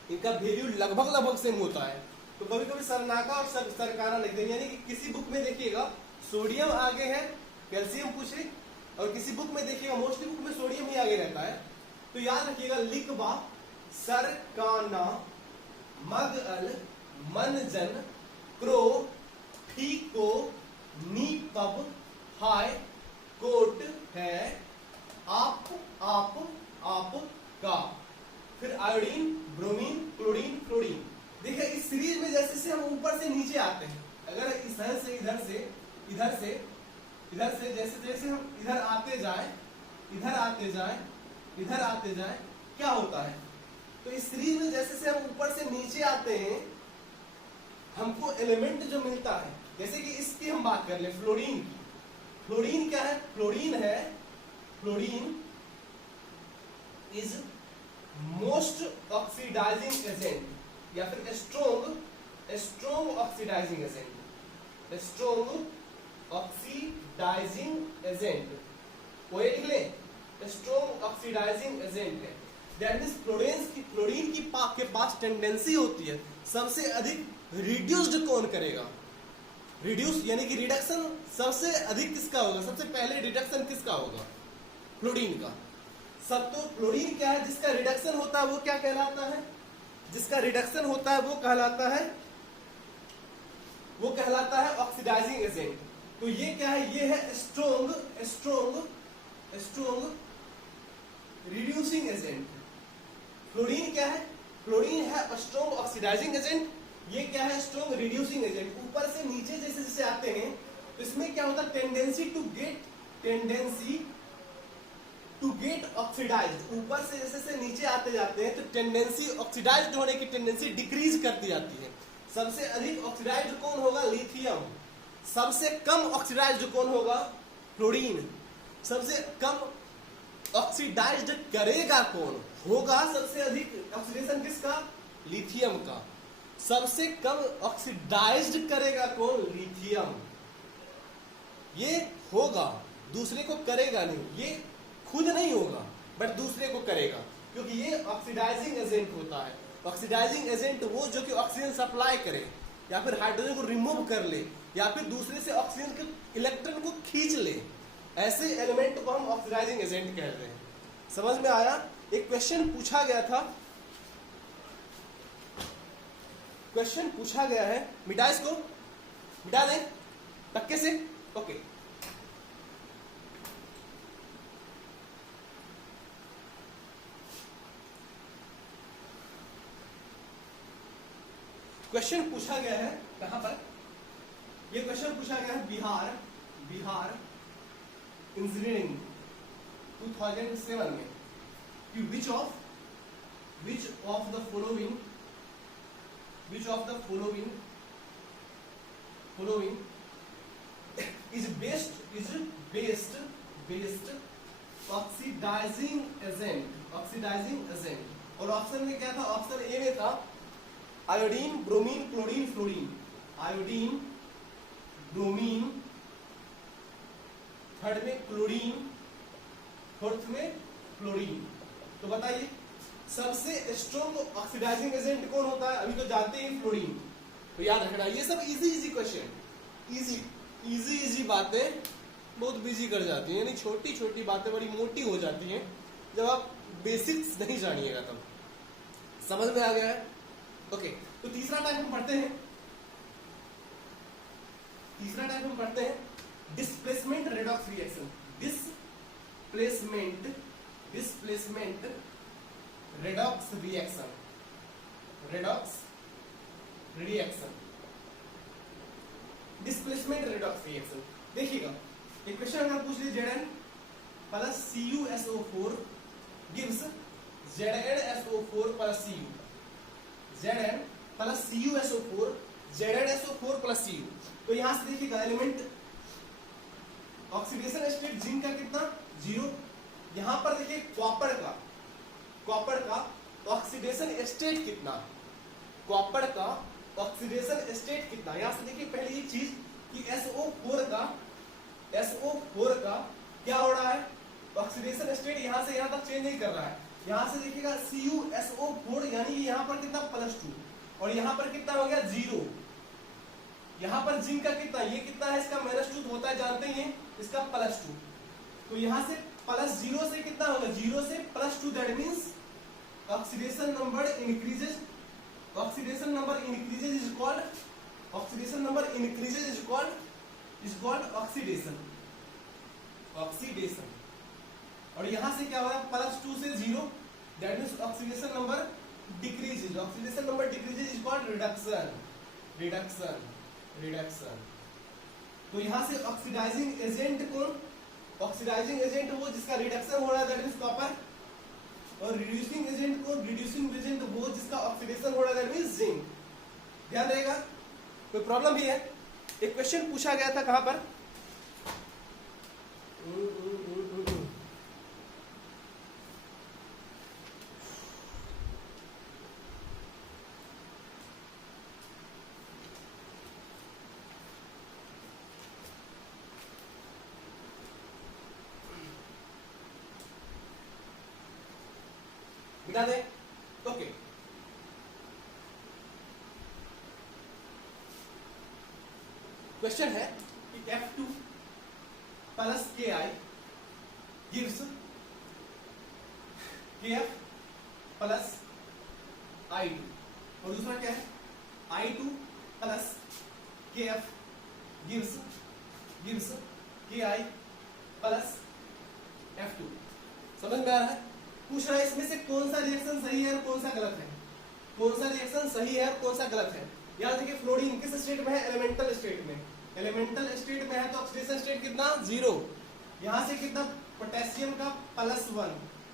इनका वैल्यू लगभग सेम होता है, तो कभी कभी सरनाका और सरकाना लिख देंगे। यानी कि किसी बुक में देखिएगा सोडियम आगे है, कैल्शियम पूछे, और किसी बुक में देखिएगा मोस्टली बुक में सोडियम ही आगे रहता है। तो याद रखिएगा, लिखबा सर का ना मग अल मन जन क्रो फी को नी पब हाय कोट है आप का। फिर आयोडीन, ब्रोमीन, क्लोरीन, फ्लोरीन। देखिए इस सीरीज में जैसे से हम ऊपर से नीचे आते हैं, अगर इधर से जैसे जैसे हम इधर आते जाए क्या होता है? तो इस सीरीज में जैसे से हम ऊपर से नीचे आते हैं, हमको एलिमेंट जो मिलता है, जैसे कि इसकी हम बात कर ले, फ्लोरीन की। फ्लोरीन क्या है? Fluorine is most oxidising agent, या फिर strong oxidising agent. Strong oxidising agent, वो लिख ले, स्ट्रॉन्ग ऑक्सीडाइजिंग एजेंट है। दैट मींस फ्लोरीन के पास टेंडेंसी होती है सबसे अधिक रिड्यूस्ड कौन करेगा? रिड्यूस यानी कि रिडक्शन सबसे अधिक किसका होगा? सबसे पहले रिडक्शन किसका होगा? फ्लोरीन का। सब तो फ्लोरीन क्या है? जिसका रिडक्शन होता है वो क्या कहलाता है? जिसका रिडक्शन होता है वो कहलाता है ऑक्सीडाइजिंग एजेंट। तो ये क्या है? ये है स्ट्रॉन्ग रिड्यूसिंग एजेंट। फ्लोरीन क्या है? फ्लोरीन है स्ट्रॉन्ग ऑक्सीडाइजिंग एजेंट। ये क्या है? Strong reducing agent. ऊपर से नीचे जैसे जैसे आते हैं तो इसमें क्या होता है? Tendency to get oxidised. ऊपर से जैसे से नीचे आते जाते हैं तो टेंडेंसी ऑक्सीडाइज्ड होने की टेंडेंसी डिक्रीज करती जाती है। सबसे अधिक ऑक्सीडाइज्ड कौन होगा? लिथियम। सबसे कम ऑक्सीडाइज्ड कौन होगा? फ्लोरीन। सबसे कम ऑक्सीडाइज्ड करेगा कौन? होगा सबसे अधिक ऑक्सीडेशन किसका? लिथियम का। सबसे कम ऑक्सीडाइज्ड करेगा कौन? लिथियम। ये होगा, दूसरे को करेगा नहीं, ये खुद नहीं होगा बट दूसरे को करेगा, क्योंकि ये ऑक्सीडाइजिंग एजेंट होता है। ऑक्सीडाइजिंग एजेंट वो जो कि ऑक्सीजन सप्लाई करे, या फिर हाइड्रोजन को रिमूव कर ले, या फिर दूसरे से ऑक्सीजन के इलेक्ट्रॉन को खींच ले, ऐसे एलिमेंट को हम ऑक्सीडाइजिंग एजेंट कहते हैं। समझ में आया? एक क्वेश्चन पूछा गया है, मिटा इसको, मिटा दें पक्के से। ओके, क्वेश्चन पूछा गया है कहां पर, ये क्वेश्चन पूछा गया है बिहार इंजीनियरिंग 2007 में कि which of the following is based oxidising agent. और ऑप्शन में क्या था, ऑप्शन ए में था iodine, bromine, chlorine, fluorine. Iodine, bromine, third में क्लोरीन, फोर्थ में फ्लोरीन। तो बताइए सबसे स्ट्रॉन्ग ऑक्सीडाइजिंग एजेंट कौन होता है, अभी तो जानते हैं फ्लोरीन। तो याद रखना ये सब इजी क्वेश्चन, इजी बातें बहुत बिजी कर जाती हैं, यानी छोटी छोटी बातें बड़ी मोटी हो जाती हैं जब आप बेसिक्स नहीं जानिएगा तब। समझ में आ गया है? ओके, तो तीसरा टाइप हम पढ़ते हैं displacement redox reaction. Displacement redox reaction. Displacement redox reaction देखिएगा, एक क्वेश्चन अगर पूछ लीजिए Zn plus CuSO4 gives ZnSO4 plus Cu। Zn plus CuSO4 ZnSO4 plus Cu। तो यहां से देखिएगा एलिमेंट ऑक्सीडेशन स्टेट जिंक का कितना 0। यहां पर देखिए कॉपर का ऑक्सीडेशन स्टेट कितना, यहां से देखिए पहली एक चीज कि SO4 का क्या हो रहा है, ऑक्सीडेशन स्टेट यहां से यहां तक चेंज नहीं कर रहा है। यहां से देखिएगा CuSO4 यानी यहां पर कितना +2 और यहां पर कितना हो गया 0। यहां पर जिंक का कितना, ये कितना है, इसका -2 होता है जानते ही हैं, इसका +2। तो यहां से +0 से कितना होगा, 0 से +2, that means oxidation number increases is called oxidation. और यहां से क्या होगा +2 से 0, that means oxidation number decreases is called reduction. तो यहां से ऑक्सीडाइजिंग एजेंट वो जिसका रिडक्शन हो रहा है, दैट मींस कॉपर। और रिड्यूसिंग एजेंट वो जिसका ऑक्सीडेशन हो रहा है, दैट मींस जिंक। ध्यान रहेगा, कोई प्रॉब्लम भी है? एक क्वेश्चन पूछा गया था कहां पर, बिना दे। ओके, क्वेश्चन है कि F2 plus Ki gives Kf plus I2। और दूसरा क्या है, I2 plus Kf gives Ki plus F2। समझ में आ रहा है? पूछ रहा है इसमें से कौन सा रिएक्शन सही है और कौन सा गलत है, कौन सा रिएक्शन सही है और कौन सा गलत है। याद देखिए फ्लोरीन किस स्टेट में है, एलिमेंटल स्टेट में है, तो ऑक्सीडेशन स्टेट कितना 0। यहां से कितना पोटेशियम का +1,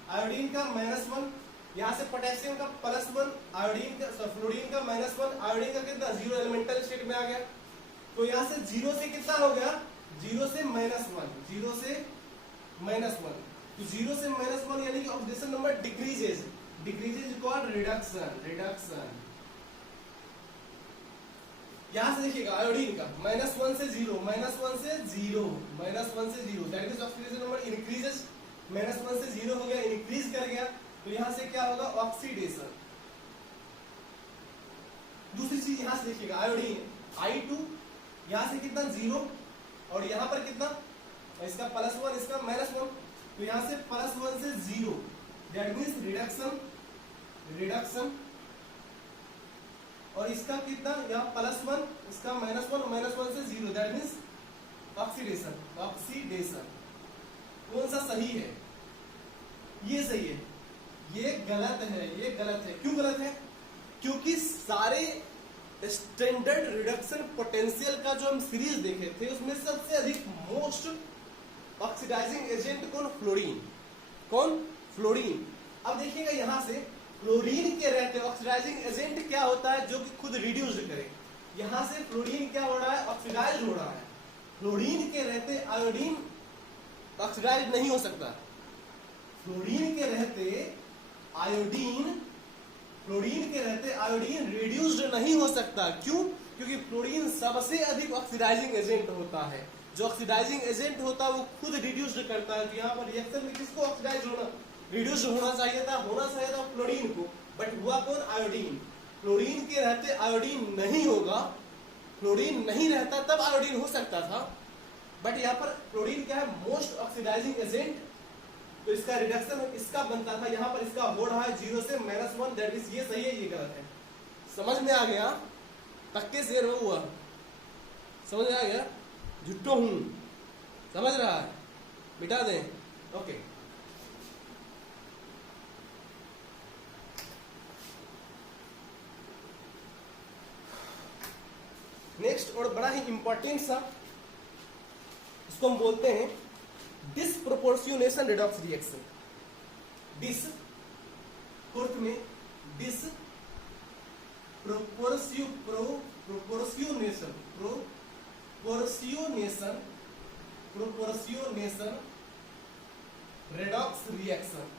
आयोडीन का -1, यहां से पोटेशियम का +1, आयोडीन का फ्लोरीन का -1, आयोडीन का कितना 0, एलिमेंटल स्टेट में आ गया। तो यहां से 0 से कितना हो गया, 0 से -1। तो 0 से -1 यानी कि oxidation number decreases is called reduction. यहां से देखिएगा आयोडीन का -1 से 0, that means oxidation number increases, -1 से 0 हो गया, इंक्रीज कर गया। तो यहां से क्या होगा, ऑक्सीडेशन। दूसरी चीज यहां से देखिएगा आयोडीन I2 यहां से कितना 0 और यहां पर कितना, इसका +1 इसका -1। तो यहां से +1 से 0, दैट मींस रिडक्शन। और इसका कितना, यहाँ +1 इसका -1 से 0, दैट मींस ऑक्सीडेशन। कौन सा सही है, ये सही है, ये गलत है। क्यों गलत है, क्योंकि सारे स्टैंडर्ड रिडक्शन पोटेंशियल का जो हम सीरीज देखे थे उसमें सबसे अधिक मोस्ट ऑक्सीडाइजिंग एजेंट कौन? फ्लोरीन। कौन? फ्लोरीन। अब देखिएगा यहां से फ्लोरीन के रहते ऑक्सीडाइजिंग एजेंट क्या होता है जो कि खुद रिड्यूस्ड करे। यहां से फ्लोरीन क्या हो रहा है? ऑक्सीडाइज हो रहा है। फ्लोरीन के रहते आयोडीन ऑक्सीडाइज नहीं हो सकता। फ्लोरीन के रहते आयोडीन रिड्यूस्ड नहीं हो सकता। क्यों? क्योंकि फ्लोरीन सबसे अधिक ऑक्सीडाइजिंग एजेंट होता है। जो ऑक्सीडाइजिंग एजेंट होता है वो खुद रिड्यूस्ड करता है। तो यहाँ पर रिएक्शन में किसको ऑक्सीडाइज होना, रिड्यूस्ड होना चाहिए था फ्लोरीन को, बट हुआ कौन? आयोडीन। फ्लोरीन के रहते आयोडीन नहीं होगा, फ्लोरीन नहीं रहता तब आयोडीन हो सकता था, बट यहाँ पर फ्लोरीन क्या है? Most oxidising agent. तो इसका रिडक्शन इसका बनता था, यहाँ पर इसका हो रहा है 0 से -1, दैट मींस ये सही है ये गलत है। समझ में आ गया? पक्के से हुआ, समझ में आ गया? झुट्टो हूं, समझ रहा है? मिटा दें। ओके, नेक्स्ट और बड़ा ही इंपॉर्टेंट सा, इसको हम बोलते हैं disproportionation redox reaction. Proportionation redox reaction,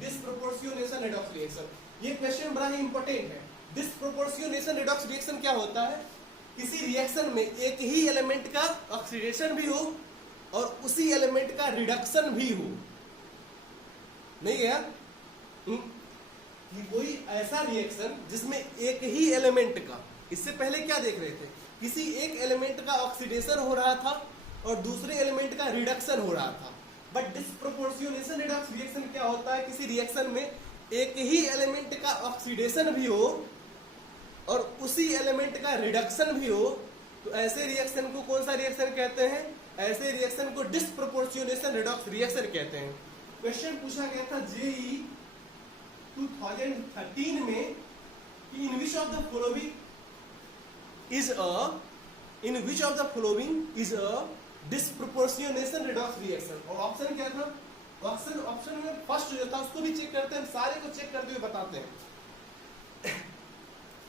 disproportionation redox reaction. ये क्वेश्चन बड़ा ही इंपॉर्टेंट है। डिसप्रोपोर्शनेशन रेडॉक्स रिएक्शन क्या होता है? किसी रिएक्शन में एक ही एलिमेंट का ऑक्सीडेशन भी हो और उसी एलिमेंट का रिडक्शन भी हो। नहीं गया? कि कोई ऐसा रिएक्शन जिसमें एक ही एलिमेंट का, इससे पहले क्या देख रहे थे? किसी एक एलिमेंट का ऑक्सीडेशन हो रहा था और दूसरे एलिमेंट का रिडक्शन हो रहा था। बट डिसप्रोपोर्शनेशन रिडक्स रिएक्शन क्या होता है? किसी रिएक्शन में एक ही एलिमेंट का ऑक्सीडेशन भी हो और उसी एलिमेंट का रिडक्शन भी हो, तो ऐसे रिएक्शन को कौन सा रिएक्शन कहते हैं? ऐसे रिएक्शन को डिसप्रोपोर्शनेशन रिडॉक्स रिएक्शन कहते हैं। क्वेश्चन पूछा गया था जेईई 2013 में कि in which of the following is a disproportionation redox reaction. और ऑप्शन क्या था? ऑप्शन में फर्स्ट जो था उसको भी चेक करते हैं, सारे को चेक करते हुए बताते हैं।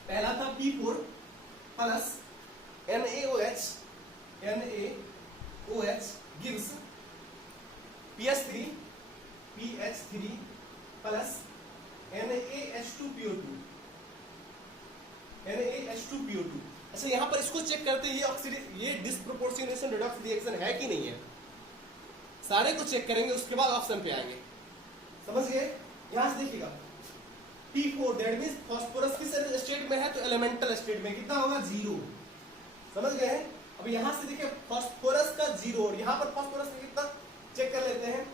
पहला था P4 plus NaOH gives PH3 plus NaH2PO2। अच्छा, यहां पर इसको चेक करते हैं ये डिसप्रोपोर्शनेशन रिडॉक्स रिएक्शन है कि नहीं है। सारे को चेक करेंगे, उसके बाद ऑप्शन पे आएंगे। समझ गए? यहां से देखिएगा P4 दैट मींस फास्फोरस किस स्टेट में है? तो एलिमेंटल स्टेट में। कितना होगा? 0। समझ गए? अब यहां से देखिए फास्फोरस का 0 और यहां पर फास्फोरस का कितना चेक कर लेते हैं।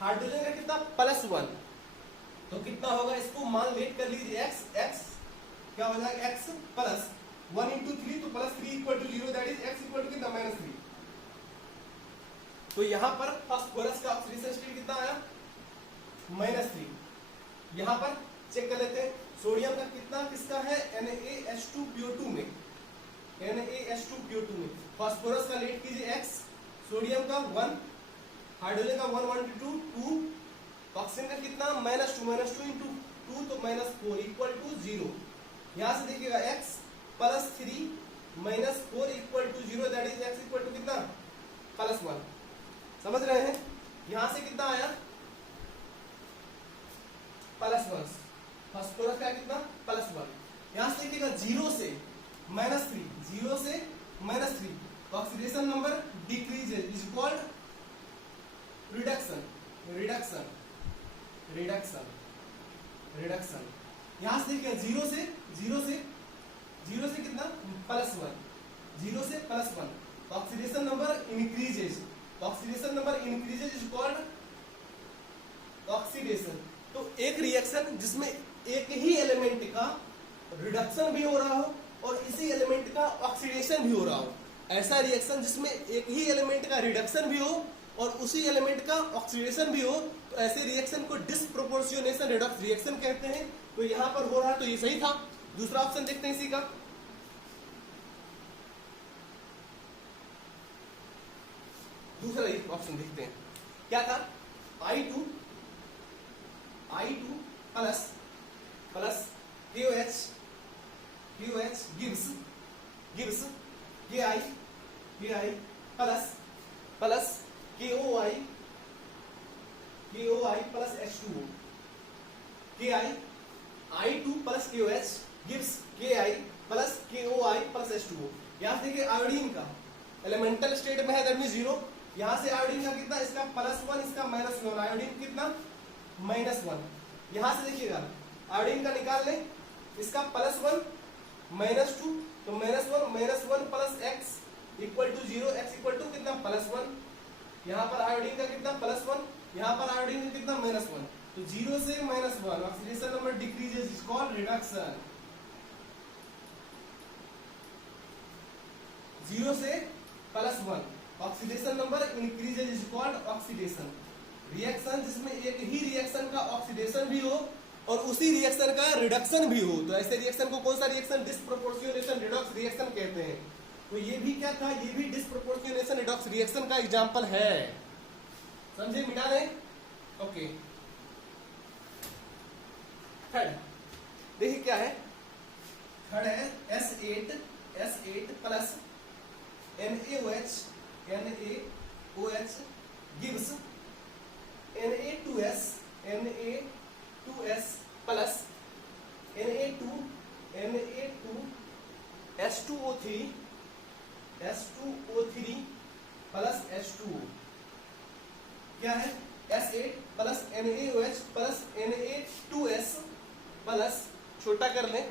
हाइड्रोजन का कितना? +1। तो कितना होगा? इसको मान लेट कर लीजिए x क्या हो जाएगा? x प्लस 1 × 3 तो +3 = 0 दैट इज x = कितना? -3। तो यहां पर फास्फोरस का ऑक्सीडेशन स्टेट कितना आया? -3। यहां पर चेक कर लेते हैं सोडियम का कितना किसका है? NaH2PO2 में। फास्फोरस का लेट कीजिए x, सोडियम का 1, हाइड्रोजन का 1 1 2 2, ऑक्सीजन का कितना? -2 × 2 तो -4 = 0। यहां से देखिएगा x +3 -4 = 0 दैट इज x = कितना? +1। समझ रहे हैं? यहां से कितना आया? +1। फास्फोरस का कितना? +1। यहां से देखिएगा 0 से -3 oxidation number decreases is called reduction. यहां से देखिए 0 से कितना? +1। 0 से +1 oxidation number increases is called oxidation. तो एक रिएक्शन जिसमें एक ही एलिमेंट का रिडक्शन भी हो रहा हो और इसी एलिमेंट का ऑक्सीडेशन भी हो रहा हो, ऐसा रिएक्शन जिसमें एक ही एलिमेंट का रिडक्शन भी हो और उसी एलिमेंट का ऑक्सीडेशन भी हो तो ऐसे रिएक्शन को डिसप्रोपोर्शनेशन रेडॉक्स रिएक्शन कहते हैं। तो यहां पर हो रहा है तो ये सही था। दूसरा ऑप्शन देखते हैं इसी का। दूसरा ऑप्शन देखते हैं क्या था, I2 plus KOH gives KI plus KOI plus H2O। I2 plus KOH gives KI plus KOI plus H2O। यहां से देखिए आयोडीन का एलिमेंटल स्टेट में है दैट मीन 0। यहां से आयोडीन का कितना, इसका +1 इसका -1, आयोडीन कितना -1। यहां से देखिएगा आयोडीन का निकाल लें, इसका +1 -2 तो -1 plus x equal to 0, x equal to कितना +1। यहाँ पर आयोडीन का कितना +1, यहाँ पर आयोडीन का कितना -1, तो 0 से -1 oxidation number decreases is called reduction. 0 से +1 oxidation number increases is called oxidation. Reaction जिसमें एक ही रिएक्शन का ऑक्सीडेशन भी हो और उसी रिएक्शन का रिडक्शन भी हो, तो ऐसे रिएक्शन को कौन सा रिएक्शन, डिसप्रोपोर्शनेशन रिडॉक्स रिएक्शन कहते हैं। तो ये भी क्या था, ये भी डिसप्रोपोर्शनेशन रिडॉक्स रिएक्शन का एग्जांपल है। समझे, मिटा दें। ओके, थर्ड देखिए क्या है, थर्ड है S8 plus NaOH gives Na2S plus Na2 H2O3 plus H2O। क्या है, S8 plus NaOH plus Na2S plus छोटा कर लें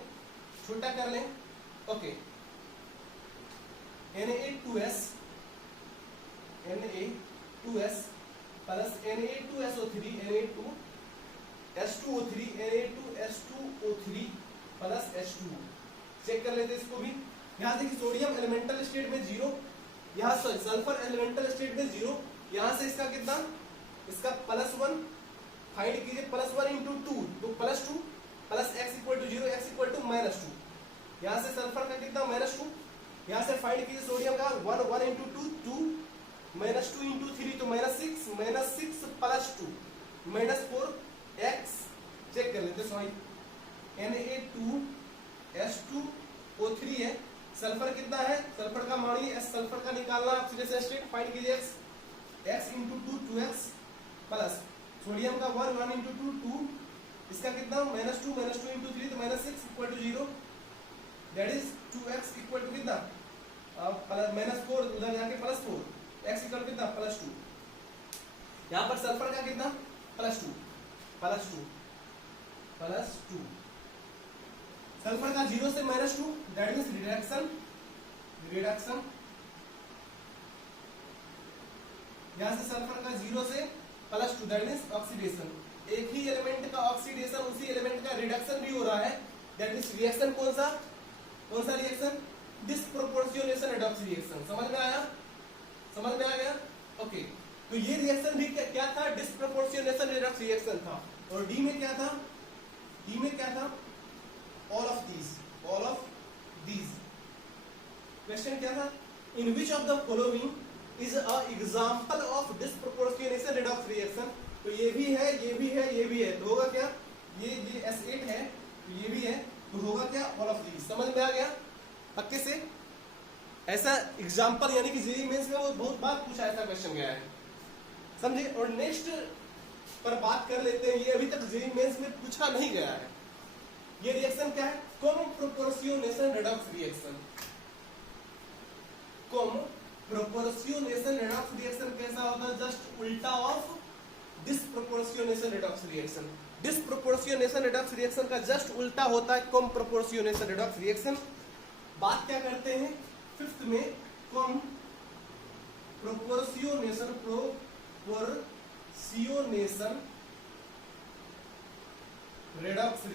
okay, Na2S plus Na2SO3 Na2H2O3 plus H2O। Check कर लेते हैं इसको भी। यहाँ देखिए सोडियम एलिमेंटल स्टेट में 0, यहाँ सल्फर एलिमेंटल स्टेट में 0, यहाँ से इसका कितना, इसका +1 फाइंड कीजिए, +1 × 2 तो +2 plus x equal to 0, x equal to -2। यहाँ से सल्फर का कितना -2, यहाँ से फाइंड कीजिए सोडियम का 1 × 2 2 -2 × 3 तो -6 प्लस 2 -4 x। चेक कर लेते सॉरी, Na2H2O3 है, सल्फर कितना है, सल्फर का मानिए S, सल्फर का निकालना ऑक्सीडेशन स्टेट, फाइंड कीजिए x × 2 2x प्लस सोडियम का 1 × 2 2, इसका कितना -2 × 3 तो -6 equal to 0, that is 2x equal to कितना -4 उधर जाके +4, x इक्वल टू कितना +2। यहाँ पर सल्फर का कितना +2 सल्फर का 0 से -2 दैट मींस रिडक्शन। यहाँ से सल्फर का 0 से +2 दैट मींस ऑक्सीडेशन। एक ही एलिमेंट का ऑक्सीडेशन उसी एलिमेंट का रिडक्शन भी हो रहा है, दैट मींस रिएक्शन कौन सा रिएक्शन, डिसप्रोपोर्शनेशन रिडॉक्स रिएक्शन। समझ में आ गया ओके। तो ये रिएक्शन भी क्या था, डिसप्रोपोर्शनेशन रिडॉक्स रिएक्शन था। और डी में क्या था, ऑल ऑफ दीज। क्वेश्चन क्या था, in which of the following is a example of disproportionation redox reaction. तो ये भी है तो होगा क्या, ये S8 है तो ये भी है तो होगा क्या, ऑल ऑफ दीज। समझ में आ गया पक्के से। ऐसा एग्जांपल यानी कि जेईई मेंस में वो बहुत बार पूछा, ऐसा क्वेश्चन गया है, समझे। और नेक्स्ट पर बात कर लेते हैं, ये अभी तक जेईई मेंस में पूछा नहीं गया है। ये रिएक्शन क्या है, कम प्रोपोर्शनेशन रिडॉक्स रिएक्शन। कैसा होता है, जस्ट उल्टा of disproportionation redox reaction. Disproportionation redox reaction का जस्ट उल्टा होता है कम प्रोपोर्शनेशन रिडॉक्स रिएक्शन। बात क्या करते हैं फिफ्थ में, कम प्रोपोर्शनेशन रिडॉक्स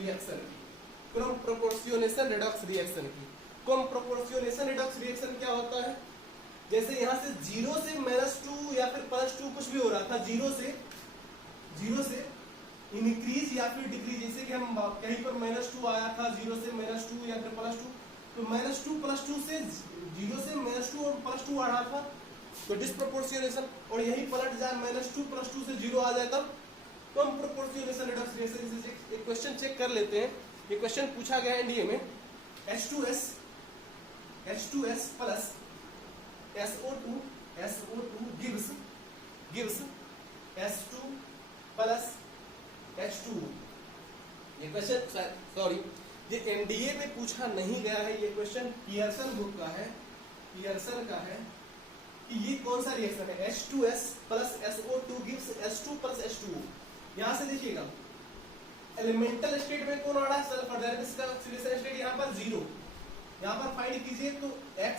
रिएक्शन की। कम प्रोपोर्शनेशन रिडॉक्स रिएक्शन क्या होता है, जैसे यहाँ से 0 से -2 या फिर +2 कुछ भी हो रहा था, 0 से इंक्रीज या फिर डिक्रीज, जैसे कि हम कहीं पर -2 आया था, 0 से -2 या फिर +2, तो -2 +2 से 0 से -2 और +2 आ रहा था, तो डिस्प्रोपोर्शनेशन, और यही पलट जाए -2 +2 से 0 आ जाए तब कम प्रोपोर्शनेशन रिडक्स रिएक्शन। एक क्वेश्चन चेक कर लेते हैं। ये क्वेश्चन पूछा गया है एनडीए में, H2S plus SO2 gives S2 plus H2। ये क्वेश्चन सॉरी ये एनडीए में पूछा नहीं गया है, ये क्वेश्चन पियर्सन बुक का है, पियर्सन का है कि ये कौन सा रिएक्शन है। H2S plus SO2 gives S2 plus H2। यहां से देखिएगा एलिमेंटल स्टेट में कौन आ रहा है, सल्फर, दैट इज इसका ऑक्सीडेशन स्टेट यहाँ पर 0, यहाँ पर फाइंड कीजिए तो x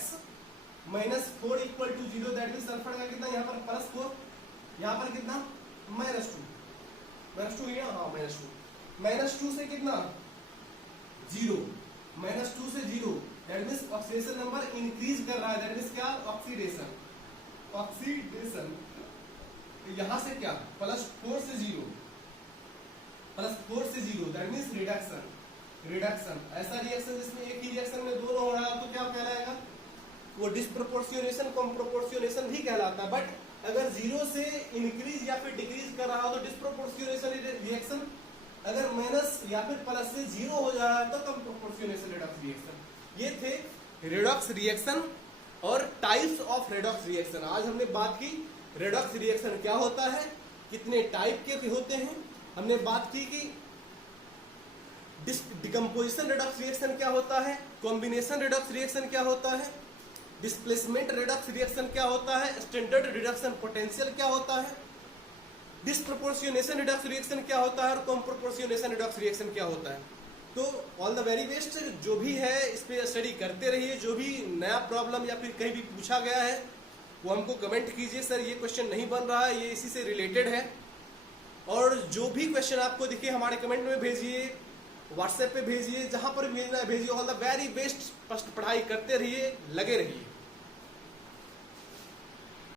-4 equal to 0, that is sulphur का कितना यहाँ पर +4, यहाँ पर कितना -2 है, हाँ -2 से कितना 0, -2 से 0, that means oxidation number increase कर रहा है, दैट मींस क्या ऑक्सीडेशन, यहाँ से क्या +4 से 0, दैट मींस रिडक्शन। ऐसा रिएक्शन जिसमें एक ही रिएक्शन में दोनों हो रहा है तो क्या कहलाएगा, वो डिस्प्रोपोर्शनेशन कम प्रोपोर्शनेशन भी कहलाता है। बट अगर 0 से इंक्रीज या फिर डिक्रीज कर रहा हो तो डिस्प्रोपोर्शनेशन रिएक्शन, अगर माइनस या फिर प्लस से 0 हो जा रहा है तो कम प्रोपोर्शनेशन रिडक्स रिएक्शन। ये थे रिडक्स रिएक्शन और टाइप्स ऑफ रिडक्स रिएक्शन। आज हमने बात की रिडक्स रिएक्शन क्या होता है, कितने टाइप के होते हैं, हमने बात की कि डिकम्पोजिशन रिडक्स रिएक्शन क्या होता है, कॉम्बिनेशन रिडक्स रिएक्शन क्या होता है, डिस्प्लेसमेंट रिडक्स रिएक्शन क्या होता है, स्टैंडर्ड रिडक्शन पोटेंशियल क्या होता है, डिस्प्रोपोर्शनेशन रिडक्स रिएक्शन क्या होता है और कम प्रोपोर्शनेशन रिडक्स रिएक्शन क्या होता है। तो ऑल द वेरी बेस्ट, जो भी है इस पे स्टडी करते रहिए। जो भी नया प्रॉब्लम या फिर कहीं भी पूछा गया है वो हमको कमेंट कीजिए, सर ये क्वेश्चन नहीं बन रहा है, ये इसी से रिलेटेड है। और जो भी क्वेश्चन आपको दिखे हमारे कमेंट में भेजिए, व्हाट्सएप पे भेजिए, जहां पर भी भेजना है भेजिए। ऑल द वेरी बेस्ट, पढ़ाई करते रहिए, लगे रहिए।